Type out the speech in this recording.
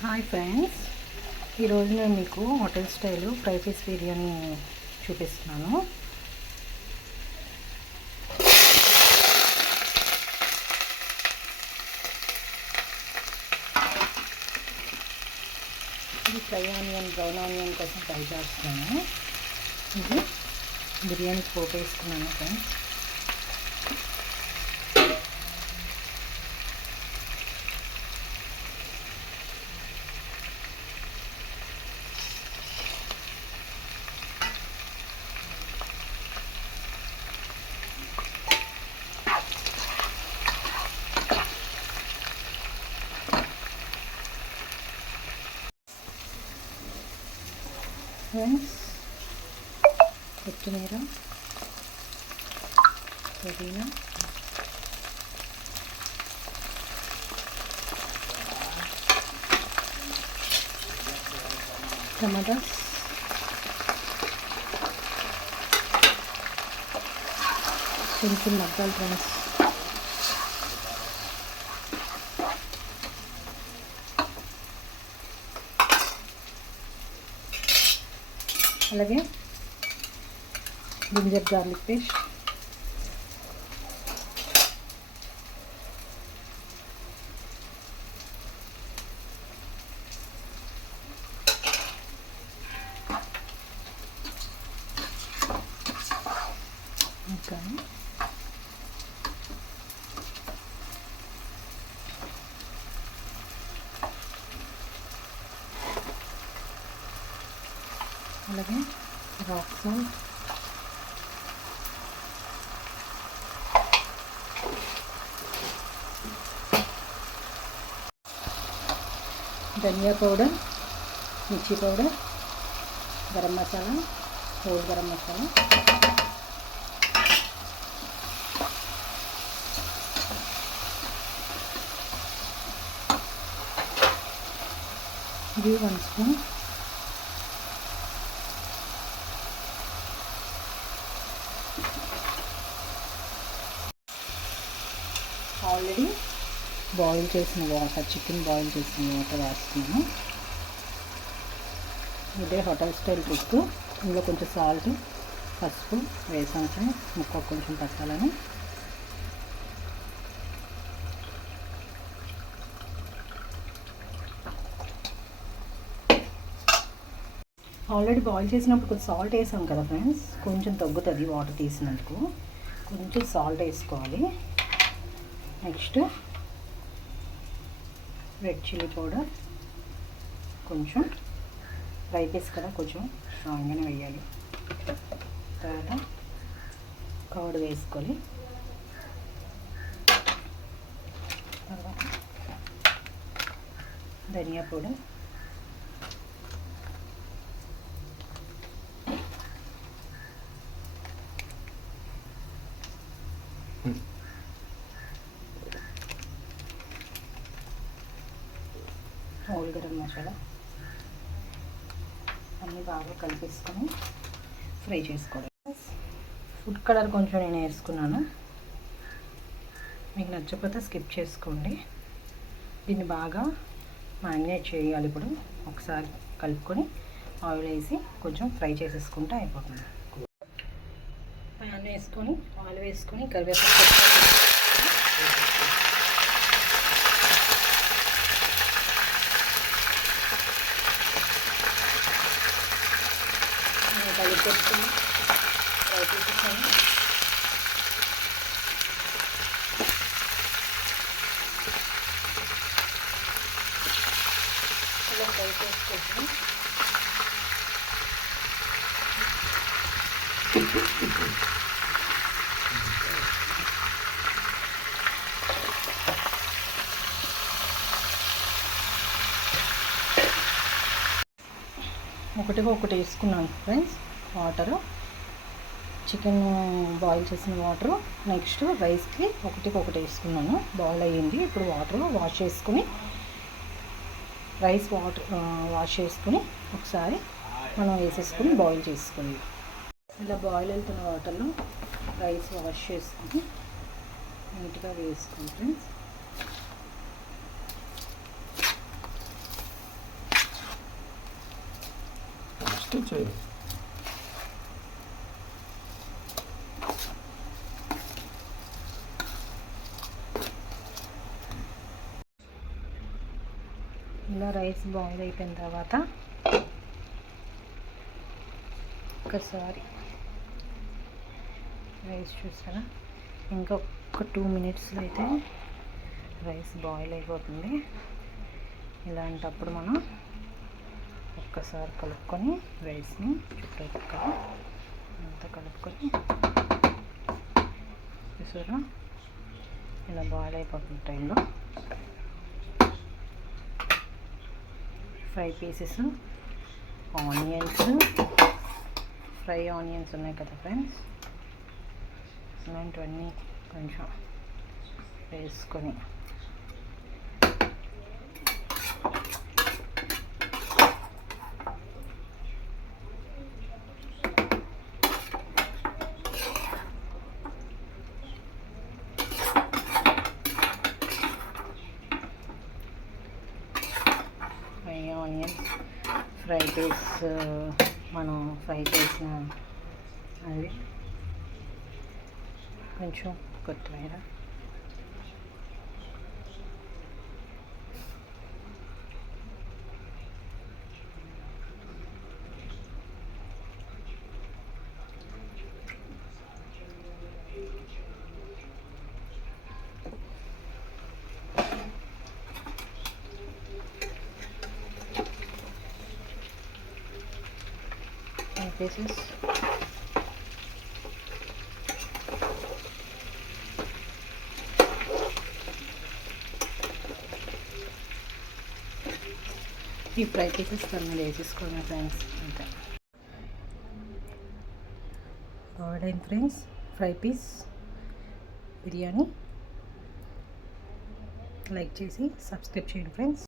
Hi friends, ఈరోజు నేను మీకు hotel style fry piece biryani చూపిస్తున్నాను. ఇది బ్రౌన్ ఆనియన్ కోసం ఫ్రై చేస్తున్నాను. ఇది బిర్యానీకి పోపు వేసుకున్నాను ఫ్రెండ్స్. కొత్తిమీర, పుదీనా, టమాటాస్, కొంచెం మగ్గాలి ఫ్రెండ్స్. అలాగే జింజర్ గార్లిక్ పేస్ట్, ఇంకా అలాగే రాక్ సాల్ట్, ధనియా పౌడర్, మిర్చి పౌడర్, గరం మసాలా, హోల్ గరం మసాలా, ఇది 1 స్పూన్. ఆల్రెడీ బాయిల్ చేసిన వాటర్, చికెన్ బాయిల్ చేసిన వాటర్ వేస్తున్నాను. ఇదే హోటల్ స్టైల్ ట్రిక్. ఇందులో కొంచెం సాల్ట్, పసుపు వేసాను ఫ్రెండ్స్, ముక్క కొంచెం పట్టాలని. ఆల్రెడీ బాయిల్ చేసినప్పుడు కొంచెం సాల్ట్ వేసాం కదా ఫ్రెండ్స్, కొంచెం తగ్గుతుంది వాటర్ తీసినందుకు. కొంచెం సాల్ట్ వేసుకోవాలి. నెక్స్ట్ రెడ్ చిల్లీ పౌడర్, కొంచెం ఫ్రై పీస్ కదా కొంచెం స్ట్రాంగ్గానే వేయాలి. తర్వాత కర్డ్ వేసుకోవాలి. తర్వాత ధనియా పౌడర్, హోల్ గరం మసాలా అన్నీ బాగా కలిపేసుకొని ఫ్రై చేసుకోవాలి. ఫుడ్ కలర్ కొంచెం నేను వేసుకున్నాను, మీకు నచ్చకపోతే స్కిప్ చేసుకోండి. దీన్ని బాగా మ్యారినేట్ చేయాలి. ఇప్పుడు ఒకసారి కలుపుకొని ఆయిల్ వేసి కొంచెం ఫ్రై చేసేసుకుంటే అయిపోతుంది. ప్యాన్ వేసుకొని ఆయిల్ వేసుకొని కరివేపాకు కలిపేసుకొని ఫ్రై చేసేసాను. ఇలా ఫ్రై చేసుకొని ఒకటి వేసుకున్నాను ఫ్రెండ్స్. వాటరు, చికెన్ బాయిల్ చేసిన వాటరు, నెక్స్ట్ రైస్కి ఒకటి వేసుకున్నాను. బాయిల్ అయ్యింది. ఇప్పుడు వాటర్ వాష్ చేసుకుని రైస్ వాష్ చేసుకుని ఒకసారి మనం వేసేసుకుని బాయిల్ చేసుకోవాలి. ఇలా బాయిల్ అవుతున్న వాటర్లో రైస్ వాష్ చేసుకుని నీట్గా వేసుకోండి ఫ్రెండ్స్. చేయి. ఇలా రైస్ బాయిల్ అయిపోయిన తర్వాత ఒకసారి రైస్ చూసారా, ఇంకొక 2 మినిట్స్లో అయితే రైస్ బాయిల్ అయిపోతుంది. ఇలాంటప్పుడు మనం ఒక్కసారి కలుపుకొని రైస్ని చుట్టూ అంతా కలుపుకొని చూసారా, ఇలా బాయిల్ అయిపోతున్న టైంలో fry pieces, onions, fry onions ఉన్నాయి కదా ఫ్రెండ్స్, ఇలాంటివన్నీ కొంచెం వేసుకొని ఫ్రై పీస్ మనం ఫ్రై చేసిన అది కొంచెం కొత్తిమీర, పీసెస్ ఈ ఫ్రై పీసెస్ తను వేసేసుకోండి ఫ్రెండ్స్. అంతే boiled friends fry piece biryani. Like చేసి సబ్స్క్రైబ్ చేయండి ఫ్రెండ్స్.